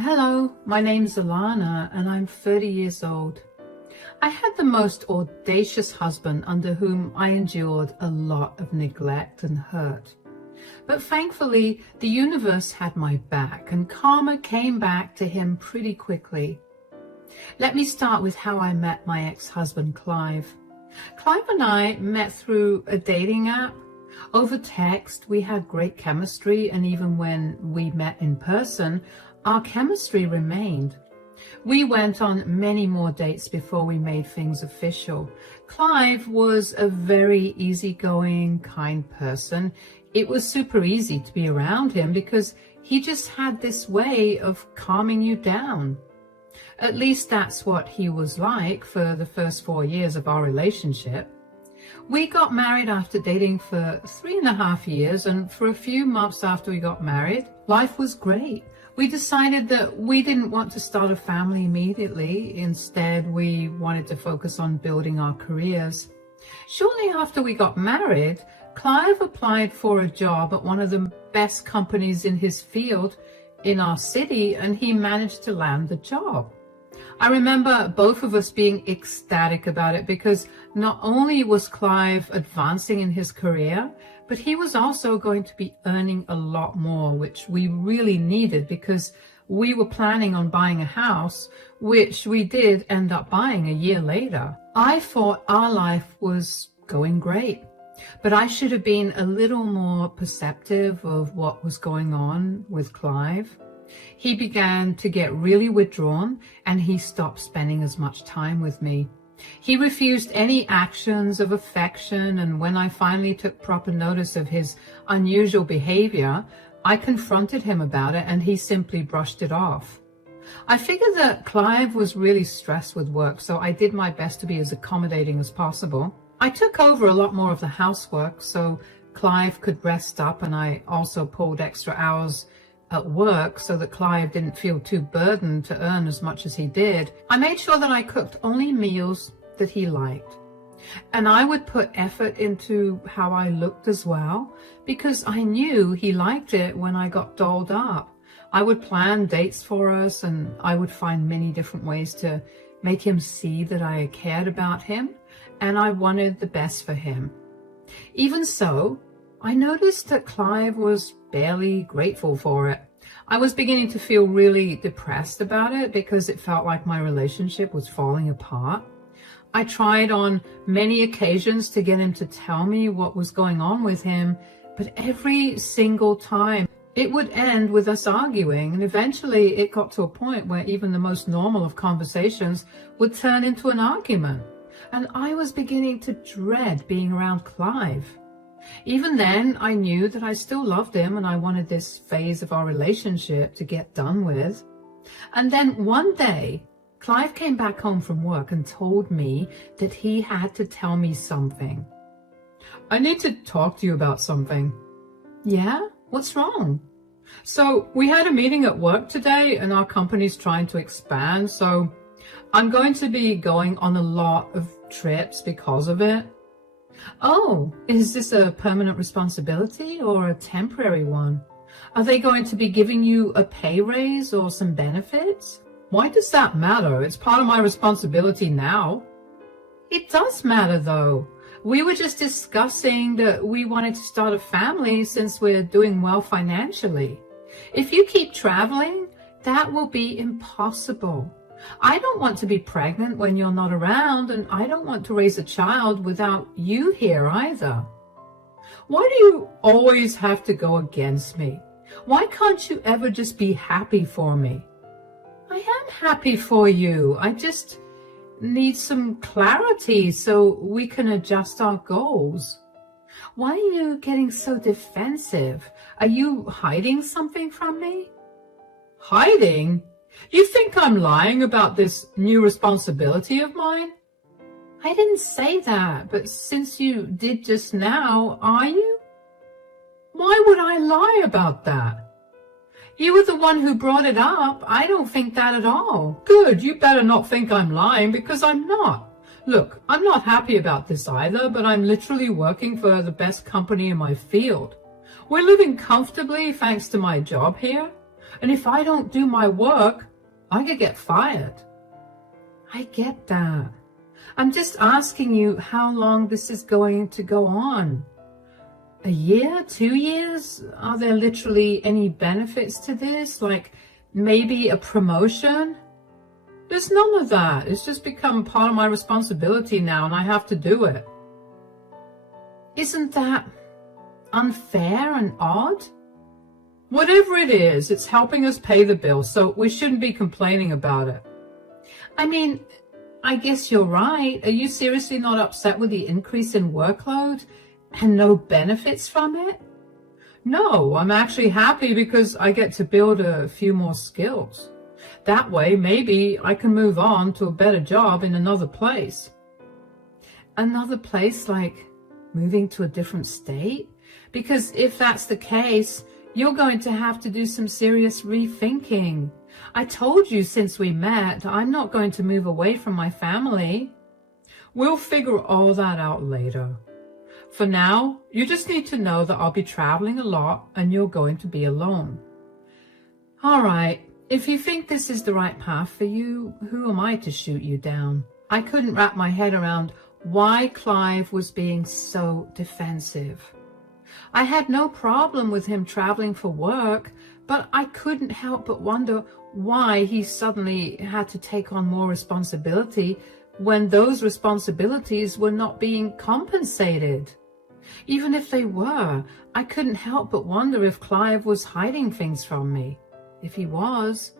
Hello, my name's Alana and I'm 30 years old. I had the most audacious husband under whom I endured a lot of neglect and hurt. But thankfully, the universe had my back and karma came back to him pretty quickly. Let me start with how I met my ex-husband, Clive. Clive and I met through a dating app. Over text, we had great chemistry, and even when we met in person, our chemistry remained. We went on many more dates before we made things official. Clive was a very easygoing, kind person. It was super easy to be around him because he just had this way of calming you down. At least that's what he was like for the first 4 years of our relationship. We got married after dating for 3.5 years, and for a few months after we got married, life was great. We decided that we didn't want to start a family immediately. Instead, we wanted to focus on building our careers. Shortly after we got married, Clive applied for a job at one of the best companies in his field in our city, and he managed to land the job. I remember both of us being ecstatic about it because not only was Clive advancing in his career, but he was also going to be earning a lot more, which we really needed because we were planning on buying a house, which we did end up buying a year later. I thought our life was going great, but I should have been a little more perceptive of what was going on with Clive. He began to get really withdrawn and he stopped spending as much time with me. He refused any actions of affection, and when I finally took proper notice of his unusual behavior, I confronted him about it and he simply brushed it off. I figured that Clive was really stressed with work, so I did my best to be as accommodating as possible. I took over a lot more of the housework so Clive could rest up, and I also pulled extra hours at work so that Clive didn't feel too burdened to earn as much as he did. I made sure that I cooked only meals that he liked. And I would put effort into how I looked as well, because I knew he liked it when I got dolled up. I would plan dates for us, and I would find many different ways to make him see that I cared about him and I wanted the best for him. Even so, I noticed that Clive was barely grateful for it. I was beginning to feel really depressed about it because it felt like my relationship was falling apart. I tried on many occasions to get him to tell me what was going on with him, but every single time it would end with us arguing, and eventually it got to a point where even the most normal of conversations would turn into an argument. And I was beginning to dread being around Clive. Even then, I knew that I still loved him and I wanted this phase of our relationship to get done with. And then one day, Clive came back home from work and told me that he had to tell me something. I need to talk to you about something. Yeah? What's wrong? So we had a meeting at work today and our company's trying to expand, so I'm going to be going on a lot of trips because of it. Oh, is this a permanent responsibility or a temporary one? Are they going to be giving you a pay raise or some benefits? Why does that matter? It's part of my responsibility now. It does matter though. We were just discussing that we wanted to start a family since we're doing well financially. If you keep traveling, that will be impossible. I don't want to be pregnant when you're not around, and I don't want to raise a child without you here either. Why do you always have to go against me? Why can't you ever just be happy for me? I am happy for you. I just need some clarity so we can adjust our goals. Why are you getting so defensive? Are you hiding something from me? Hiding? You think I'm lying about this new responsibility of mine? I didn't say that, but since you did just now, are you? Why would I lie about that? You were the one who brought it up. I don't think that at all. Good, you better not think I'm lying, because I'm not. Look, I'm not happy about this either, but I'm literally working for the best company in my field. We're living comfortably thanks to my job here. And if I don't do my work, I could get fired. I get that. I'm just asking you how long this is going to go on. A year, 2 years? Are there literally any benefits to this? Like maybe a promotion? There's none of that. It's just become part of my responsibility now and I have to do it. Isn't that unfair and odd? Whatever it is, it's helping us pay the bill, so we shouldn't be complaining about it. I mean, I guess you're right. Are you seriously not upset with the increase in workload and no benefits from it? No, I'm actually happy because I get to build a few more skills. That way, maybe I can move on to a better job in another place. Another place, like moving to a different state? Because if that's the case, you're going to have to do some serious rethinking. I told you since we met, I'm not going to move away from my family. We'll figure all that out later. For now, you just need to know that I'll be traveling a lot and you're going to be alone. All right, if you think this is the right path for you, who am I to shoot you down? I couldn't wrap my head around why Clive was being so defensive. I had no problem with him traveling for work, but I couldn't help but wonder why he suddenly had to take on more responsibility when those responsibilities were not being compensated. Even if they were, I couldn't help but wonder if Clive was hiding things from me. If he was,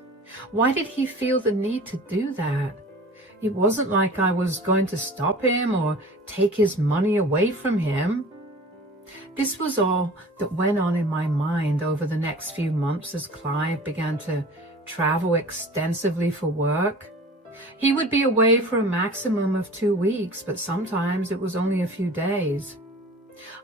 why did he feel the need to do that? It wasn't like I was going to stop him or take his money away from him. This was all that went on in my mind over the next few months as Clive began to travel extensively for work. He would be away for a maximum of 2 weeks, but sometimes it was only a few days.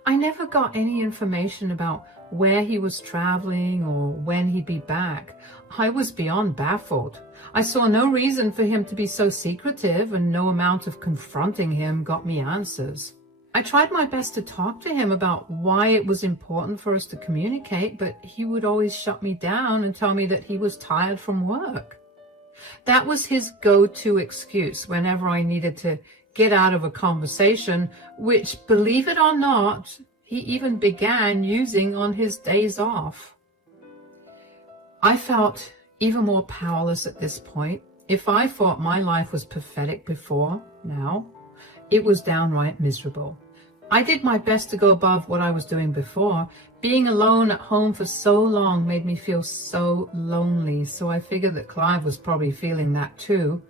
I never got any information about where he was traveling or when he'd be back. I was beyond baffled. I saw no reason for him to be so secretive, and no amount of confronting him got me answers. I tried my best to talk to him about why it was important for us to communicate, but he would always shut me down and tell me that he was tired from work. That was his go-to excuse whenever I needed to get out of a conversation, which, believe it or not, he even began using on his days off. I felt even more powerless at this point. If I thought my life was pathetic before, now, it was downright miserable. I did my best to go above what I was doing before. Being alone at home for so long made me feel so lonely, so I figured that Clive was probably feeling that too.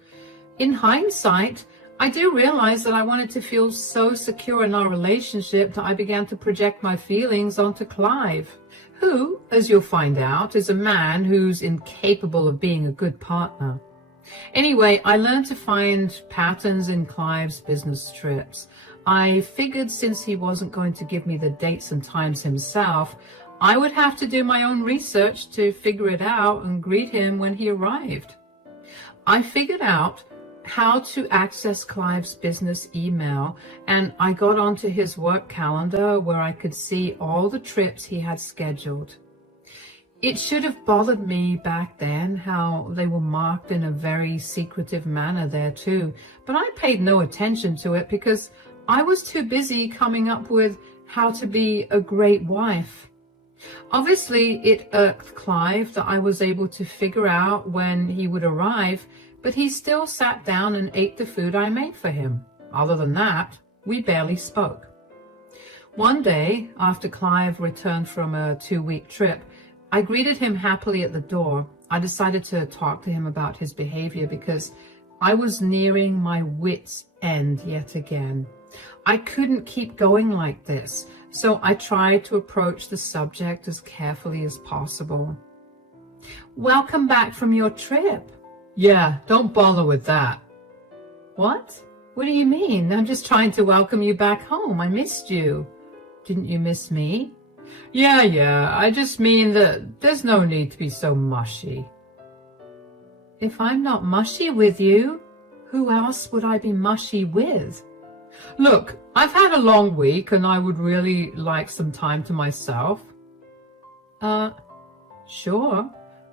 In hindsight, I do realize that I wanted to feel so secure in our relationship that I began to project my feelings onto Clive, who, as you'll find out, is a man who's incapable of being a good partner. Anyway, I learned to find patterns in Clive's business trips. I figured since he wasn't going to give me the dates and times himself, I would have to do my own research to figure it out and greet him when he arrived. I figured out how to access Clive's business email, and I got onto his work calendar where I could see all the trips he had scheduled. It should have bothered me back then how they were marked in a very secretive manner there too, but I paid no attention to it because I was too busy coming up with how to be a great wife. Obviously, it irked Clive that I was able to figure out when he would arrive, but he still sat down and ate the food I made for him. Other than that, we barely spoke. One day, after Clive returned from a 2-week trip, I greeted him happily at the door. I decided to talk to him about his behavior because I was nearing my wit's end yet again. I couldn't keep going like this, so I tried to approach the subject as carefully as possible. "Welcome back from your trip." "Yeah, don't bother with that." "What? What do you mean? I'm just trying to welcome you back home. I missed you." "Didn't you miss me?" Yeah, I just mean that there's no need to be so mushy." "If I'm not mushy with you, who else would I be mushy with?" "Look, I've had a long week and I would really like some time to myself." Sure.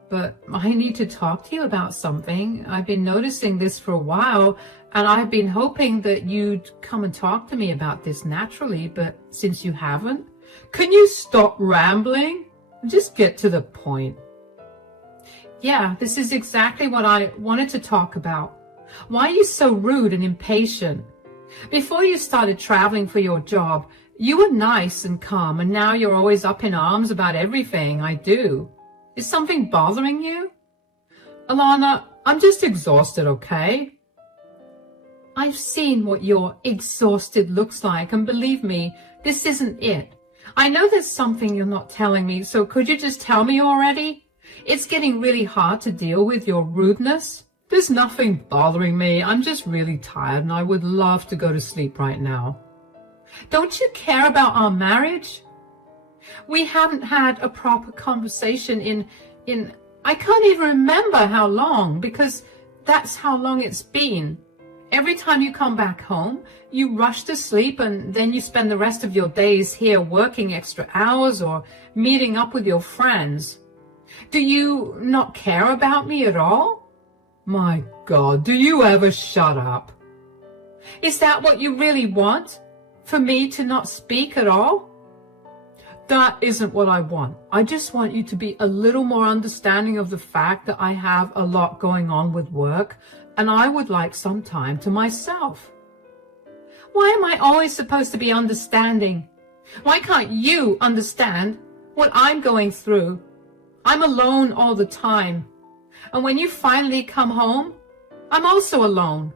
but I need to talk to you about something. I've been noticing this for a while, and I've been hoping that you'd come and talk to me about this naturally, but since you haven't, can you stop rambling? Just get to the point. Yeah, this is exactly what I wanted to talk about. Why are you so rude and impatient? Before you started traveling for your job, you were nice and calm, and now you're always up in arms about everything I do. Is something bothering you? Alana, I'm just exhausted, okay? I've seen what your exhausted looks like, and believe me, this isn't it. I know there's something you're not telling me, so could you just tell me already? It's getting really hard to deal with your rudeness. There's nothing bothering me. I'm just really tired, and I would love to go to sleep right now. Don't you care about our marriage? We haven't had a proper conversation in I can't even remember how long, because that's how long it's been. Every time you come back home, you rush to sleep, and then you spend the rest of your days here working extra hours or meeting up with your friends. Do you not care about me at all? My God, do you ever shut up? Is that what you really want? For me to not speak at all? That isn't what I want. I just want you to be a little more understanding of the fact that I have a lot going on with work, and I would like some time to myself. Why am I always supposed to be understanding? Why can't you understand what I'm going through? I'm alone all the time. And when you finally come home, I'm also alone.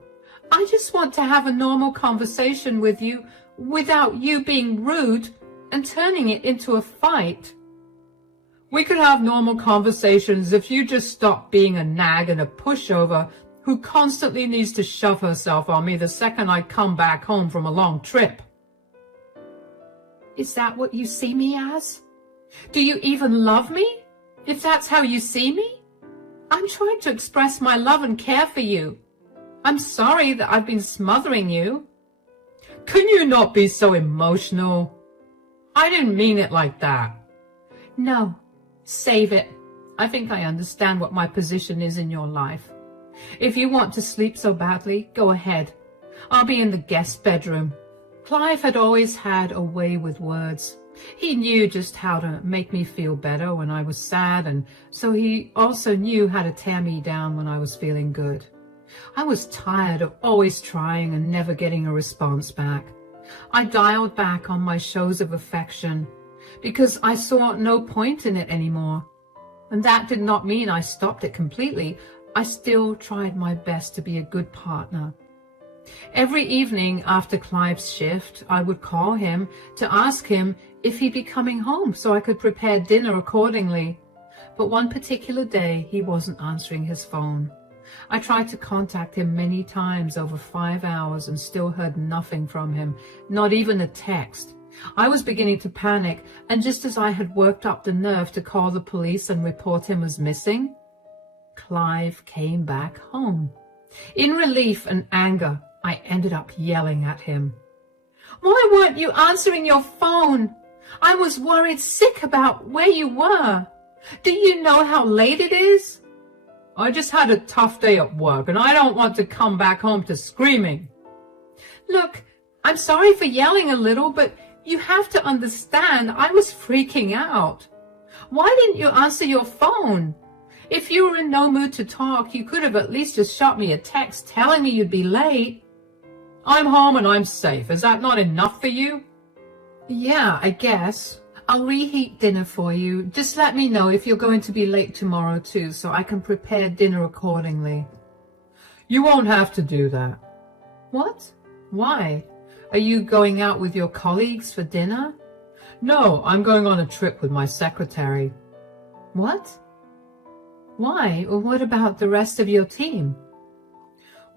I just want to have a normal conversation with you without you being rude and turning it into a fight. We could have normal conversations if you just stop being a nag and a pushover who constantly needs to shove herself on me the second I come back home from a long trip. Is that what you see me as? Do you even love me, if that's how you see me? I'm trying to express my love and care for you. I'm sorry that I've been smothering you. Can you not be so emotional? I didn't mean it like that. No, save it. I think I understand what my position is in your life. If you want to sleep so badly, go ahead. I'll be in the guest bedroom. Clive had always had a way with words. He knew just how to make me feel better when I was sad, and so he also knew how to tear me down when I was feeling good. I was tired of always trying and never getting a response back. I dialed back on my shows of affection because I saw no point in it anymore. And that did not mean I stopped it completely. I still tried my best to be a good partner. Every evening after Clive's shift, I would call him to ask him if he'd be coming home so I could prepare dinner accordingly. But one particular day, he wasn't answering his phone. I tried to contact him many times over 5 hours and still heard nothing from him, not even a text. I was beginning to panic, and just as I had worked up the nerve to call the police and report him as missing, Clive came back home. In relief and anger, I ended up yelling at him. Why weren't you answering your phone? I was worried sick about where you were. Do you know how late it is? I just had a tough day at work, and I don't want to come back home to screaming. Look, I'm sorry for yelling a little, but you have to understand I was freaking out. Why didn't you answer your phone? If you were in no mood to talk, you could have at least just shot me a text telling me you'd be late. I'm home and I'm safe. Is that not enough for you? Yeah, I guess. I'll reheat dinner for you. Just let me know if you're going to be late tomorrow too, so I can prepare dinner accordingly. You won't have to do that. What? Why? Are you going out with your colleagues for dinner? No, I'm going on a trip with my secretary. What? Why? Or what about the rest of your team?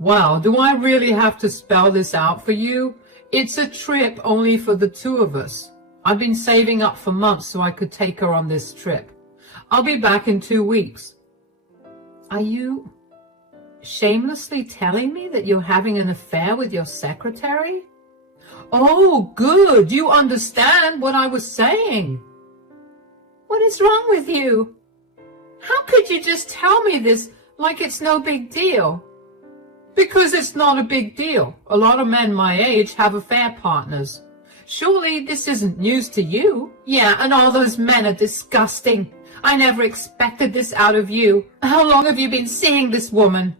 Wow, do I really have to spell this out for you? It's a trip only for the two of us. I've been saving up for months so I could take her on this trip. I'll be back in 2 weeks. Are you shamelessly telling me that you're having an affair with your secretary? Oh, good. You understand what I was saying. What is wrong with you? How could you just tell me this like it's no big deal? Because it's not a big deal. A lot of men my age have affair partners. Surely this isn't news to you? Yeah, and all those men are disgusting. I never expected this out of you. How long have you been seeing this woman?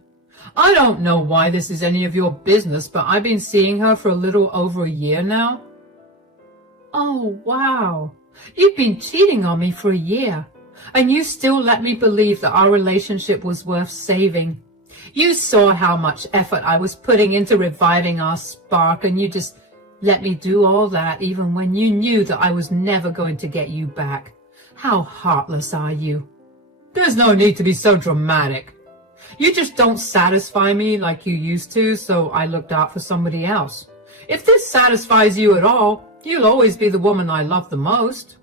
I don't know why this is any of your business, but I've been seeing her for a little over a year now. Oh, wow. You've been cheating on me for a year, and you still let me believe that our relationship was worth saving. You saw how much effort I was putting into reviving our spark, and you just let me do all that even when you knew that I was never going to get you back. How heartless are you? There's no need to be so dramatic. You just don't satisfy me like you used to, so I looked out for somebody else. If this satisfies you at all, you'll always be the woman I love the most.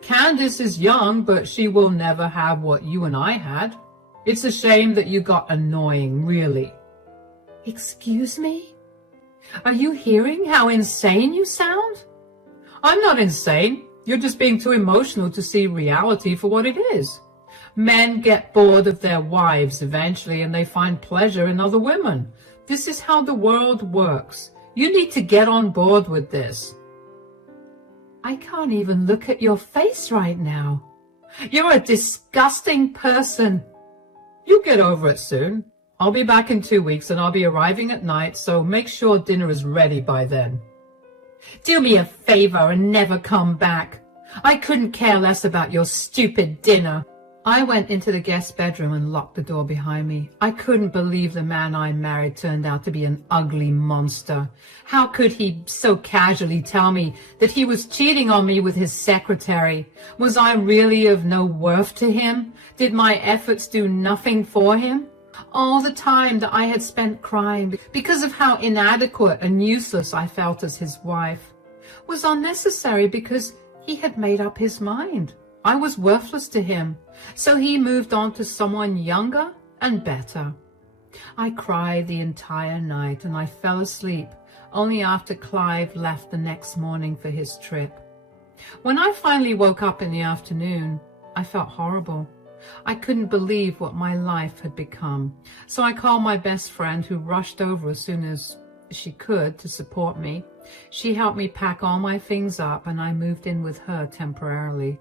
Candace is young, but she will never have what you and I had. It's a shame that you got annoying, really. Excuse me? Are you hearing how insane you sound? I'm not insane. You're just being too emotional to see reality for what it is. Men get bored of their wives eventually, and they find pleasure in other women. This is how the world works. You need to get on board with this. I can't even look at your face right now. You're a disgusting person. You'll get over it soon. I'll be back in 2 weeks, and I'll be arriving at night, so make sure dinner is ready by then. Do me a favor and never come back. I couldn't care less about your stupid dinner. I went into the guest bedroom and locked the door behind me. I couldn't believe the man I married turned out to be an ugly monster. How could he so casually tell me that he was cheating on me with his secretary? Was I really of no worth to him? Did my efforts do nothing for him? All the time that I had spent crying because of how inadequate and useless I felt as his wife was unnecessary because he had made up his mind. I was worthless to him, so he moved on to someone younger and better. I cried the entire night and I fell asleep only after Clive left the next morning for his trip. When I finally woke up in the afternoon, I felt horrible. I couldn't believe what my life had become, so I called my best friend, who rushed over as soon as she could to support me. She helped me pack all my things up, and I moved in with her temporarily.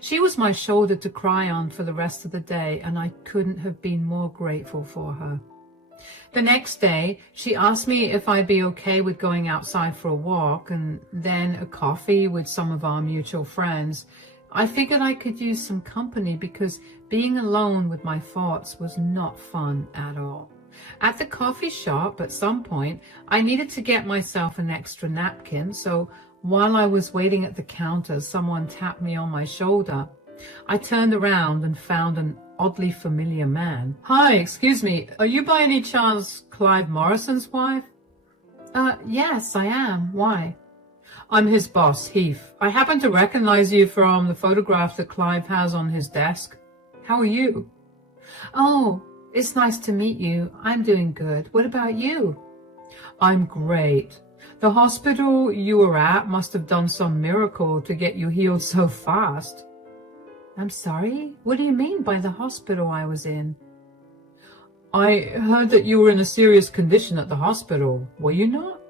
She was my shoulder to cry on for the rest of the day, and I couldn't have been more grateful for her. The next day, she asked me if I'd be okay with going outside for a walk and then a coffee with some of our mutual friends. I figured I could use some company because being alone with my thoughts was not fun at all. At the coffee shop, at some point, I needed to get myself an extra napkin, so while I was waiting at the counter, someone tapped me on my shoulder. I turned around and found an oddly familiar man. Hi, excuse me, are you by any chance Clive Morrison's wife? Yes, I am. Why? I'm his boss, Heath. I happen to recognize you from the photograph that Clive has on his desk. How are you? Oh, it's nice to meet you. I'm doing good. What about you? I'm great. The hospital you were at must have done some miracle to get you healed so fast. I'm sorry? What do you mean by the hospital I was in? I heard that you were in a serious condition at the hospital. Were you not?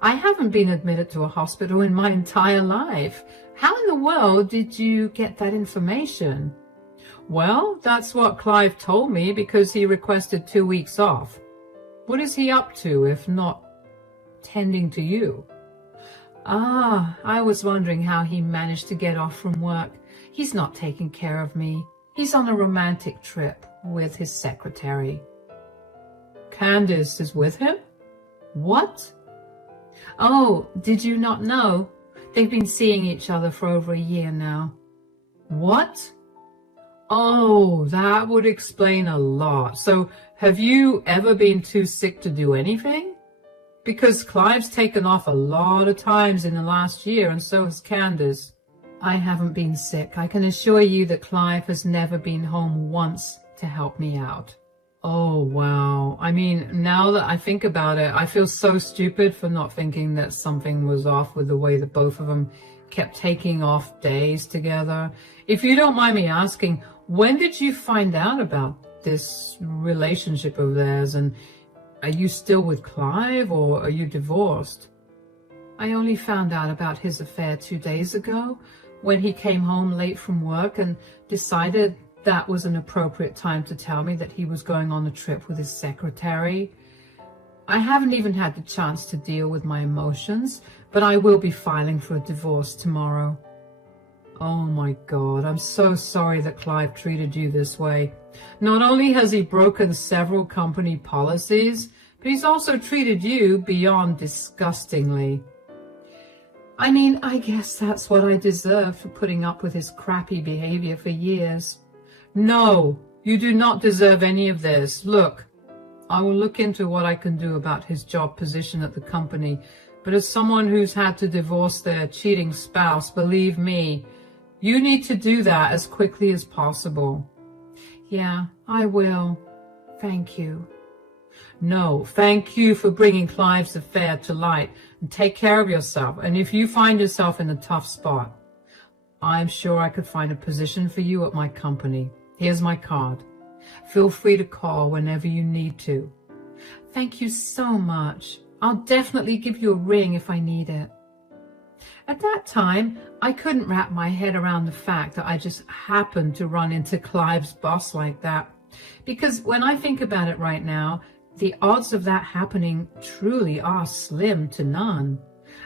I haven't been admitted to a hospital in my entire life. How in the world did you get that information? Well, that's what Clive told me because he requested 2 weeks off. What is he up to if not tending to you? Ah, I was wondering how he managed to get off from work. He's not taking care of me. He's on a romantic trip with his secretary. Candace is with him? What? Oh, did you not know? They've been seeing each other for over a year now. What? Oh, that would explain a lot. So, have you ever been too sick to do anything? Because Clive's taken off a lot of times in the last year, and so has Candace. I haven't been sick. I can assure you that Clive has never been home once to help me out. Oh, wow. I mean, now that I think about it, I feel so stupid for not thinking that something was off with the way that both of them kept taking off days together. If you don't mind me asking, When did you find out about this relationship of theirs, and are you still with Clive or are you divorced? I only found out about his affair 2 days ago when he came home late from work and decided that was an appropriate time to tell me that he was going on a trip with his secretary. I haven't even had the chance to deal with my emotions, but I will be filing for a divorce tomorrow. Oh my God, I'm so sorry that Clive treated you this way. Not only has he broken several company policies, but he's also treated you beyond disgustingly. I mean, I guess that's what I deserve for putting up with his crappy behavior for years. No, you do not deserve any of this. Look, I will look into what I can do about his job position at the company, but as someone who's had to divorce their cheating spouse, believe me, you need to do that as quickly as possible. Yeah, I will. Thank you. No, thank you for bringing Clive's affair to light, and take care of yourself. And if you find yourself in a tough spot, I'm sure I could find a position for you at my company. Here's my card. Feel free to call whenever you need to. Thank you so much. I'll definitely give you a ring if I need it. At that time, I couldn't wrap my head around the fact that I just happened to run into Clive's boss like that. Because when I think about it right now, the odds of that happening truly are slim to none.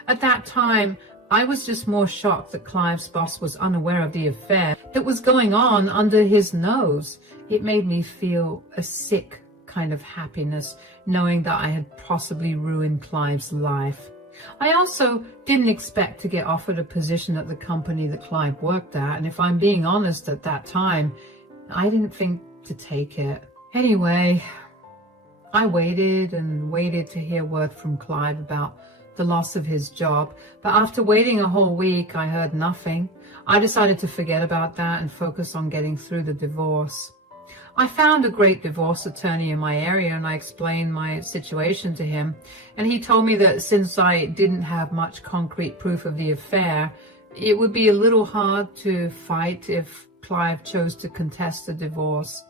At that time, I was just more shocked that Clive's boss was unaware of the affair that was going on under his nose. It made me feel a sick kind of happiness, knowing that I had possibly ruined Clive's life. I also didn't expect to get offered a position at the company that Clive worked at, and if I'm being honest, at that time, I didn't think to take it. Anyway, I waited and waited to hear word from Clive about the loss of his job, but after waiting a whole week, I heard nothing. I decided to forget about that and focus on getting through the divorce. I found a great divorce attorney in my area and I explained my situation to him, and he told me that since I didn't have much concrete proof of the affair, it would be a little hard to fight if Clive chose to contest the divorce.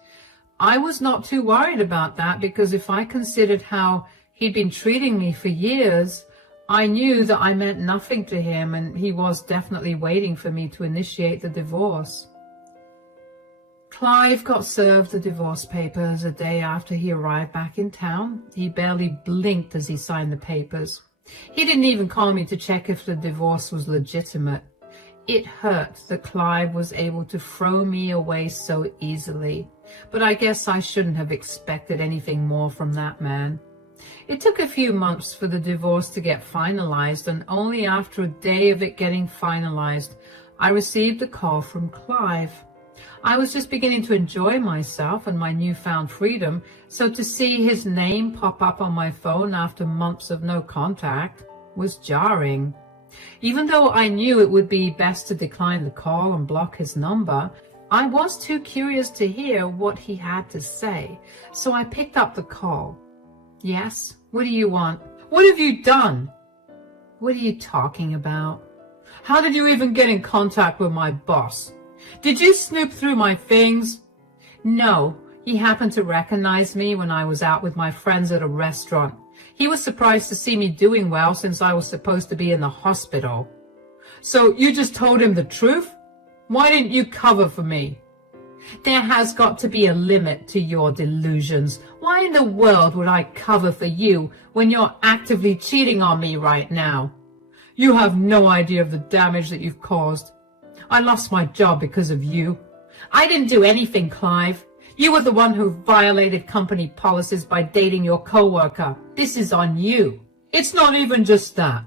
I was not too worried about that because if I considered how he'd been treating me for years, I knew that I meant nothing to him and he was definitely waiting for me to initiate the divorce. Clive got served the divorce papers a day after he arrived back in town. He barely blinked as he signed the papers. He didn't even call me to check if the divorce was legitimate. It hurt that Clive was able to throw me away so easily, but I guess I shouldn't have expected anything more from that man. It took a few months for the divorce to get finalized, and only after a day of it getting finalized, I received a call from Clive. I was just beginning to enjoy myself and my newfound freedom, so to see his name pop up on my phone after months of no contact was jarring. Even though I knew it would be best to decline the call and block his number, I was too curious to hear what he had to say, so I picked up the call. Yes, what do you want? What have you done? What are you talking about? How did you even get in contact with my boss? Did you snoop through my things? No, he happened to recognize me when I was out with my friends at a restaurant. He was surprised to see me doing well since I was supposed to be in the hospital. So you just told him the truth? Why didn't you cover for me? There has got to be a limit to your delusions. Why in the world would I cover for you when you're actively cheating on me right now? You have no idea of the damage that you've caused. I lost my job because of you. I didn't do anything, Clive. You were the one who violated company policies by dating your coworker. This is on you. It's not even just that.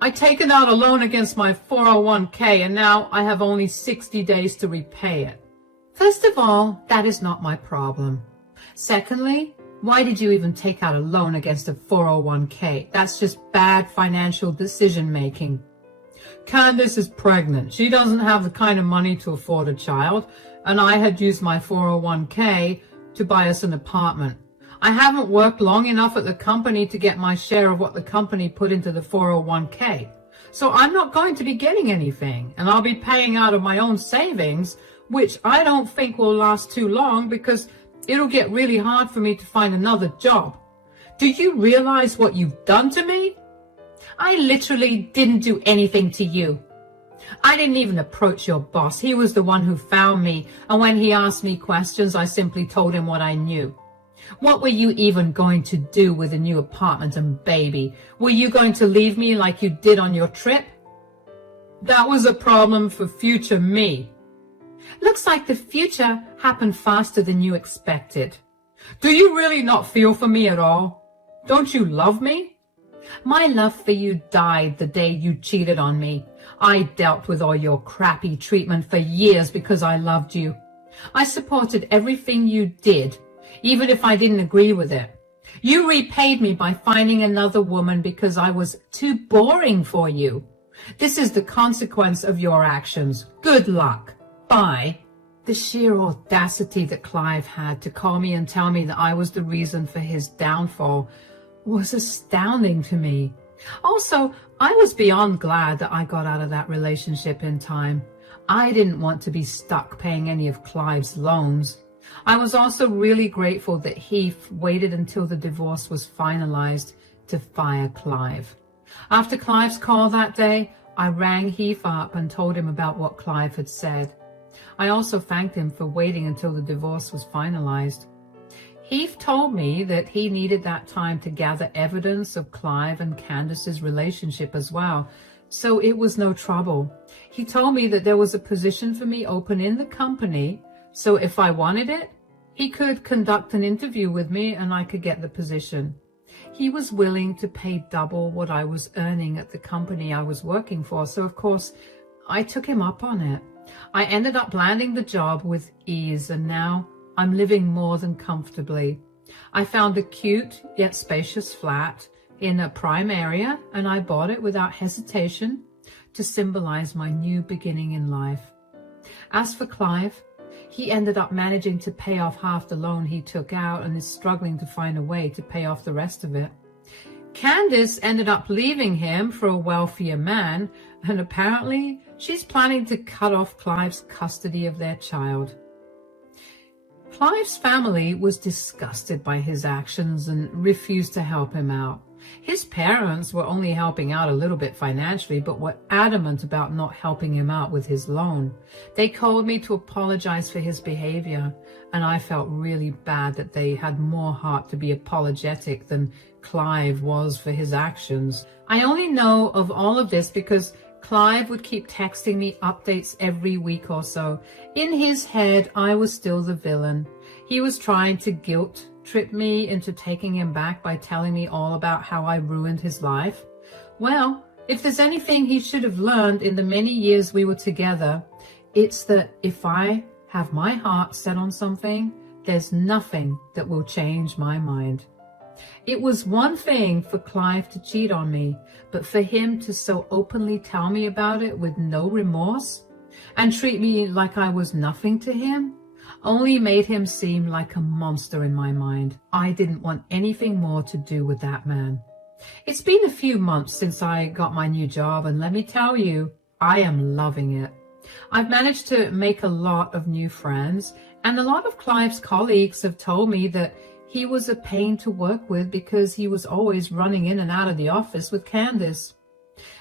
I've taken out a loan against my 401k and now I have only 60 days to repay it. First of all, that is not my problem. Secondly, why did you even take out a loan against a 401k? That's just bad financial decision making. Candace is pregnant. She doesn't have the kind of money to afford a child, and I had used my 401k to buy us an apartment. I haven't worked long enough at the company to get my share of what the company put into the 401k. So I'm not going to be getting anything, and I'll be paying out of my own savings which I don't think will last too long because it'll get really hard for me to find another job. Do you realize what you've done to me? I literally didn't do anything to you. I didn't even approach your boss. He was the one who found me, and when he asked me questions, I simply told him what I knew. What were you even going to do with a new apartment and baby? Were you going to leave me like you did on your trip? That was a problem for future me. Looks like the future happened faster than you expected. Do you really not feel for me at all? Don't you love me? My love for you died the day you cheated on me. I dealt with all your crappy treatment for years because I loved you. I supported everything you did, even if I didn't agree with it. You repaid me by finding another woman because I was too boring for you. This is the consequence of your actions. Good luck. Bye. The sheer audacity that Clive had to call me and tell me that I was the reason for his downfall was astounding to me. Also, I was beyond glad that I got out of that relationship in time. I didn't want to be stuck paying any of Clive's loans. I was also really grateful that Heath waited until the divorce was finalized to fire Clive. After Clive's call that day, I rang Heath up and told him about what Clive had said. I also thanked him for waiting until the divorce was finalized. Heath told me that he needed that time to gather evidence of Clive and Candace's relationship as well, so it was no trouble. He told me that there was a position for me open in the company, so if I wanted it, he could conduct an interview with me and I could get the position. He was willing to pay double what I was earning at the company I was working for, so of course I took him up on it. I ended up landing the job with ease, and now I'm living more than comfortably. I found a cute yet spacious flat in a prime area, and I bought it without hesitation to symbolize my new beginning in life. As for Clive, he ended up managing to pay off half the loan he took out and is struggling to find a way to pay off the rest of it. Candace ended up leaving him for a wealthier man, and apparently she's planning to cut off Clive's custody of their child. Clive's family was disgusted by his actions and refused to help him out. His parents were only helping out a little bit financially, but were adamant about not helping him out with his loan. They called me to apologize for his behavior, and I felt really bad that they had more heart to be apologetic than Clive was for his actions. I only know of all of this because Clive would keep texting me updates every week or so. In his head, I was still the villain. He was trying to guilt trip me into taking him back by telling me all about how I ruined his life. Well, if there's anything he should have learned in the many years we were together, it's that if I have my heart set on something, there's nothing that will change my mind. It was one thing for Clive to cheat on me, but for him to so openly tell me about it with no remorse and treat me like I was nothing to him only made him seem like a monster in my mind. I didn't want anything more to do with that man. It's been a few months since I got my new job, and let me tell you, I am loving it. I've managed to make a lot of new friends, and a lot of Clive's colleagues have told me that he was a pain to work with because he was always running in and out of the office with Candace.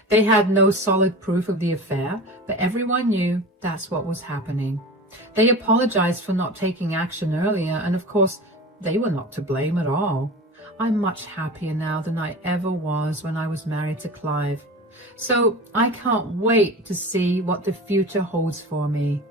They had no solid proof of the affair, but everyone knew that's what was happening. They apologized for not taking action earlier, and of course, they were not to blame at all. I'm much happier now than I ever was when I was married to Clive. So I can't wait to see what the future holds for me.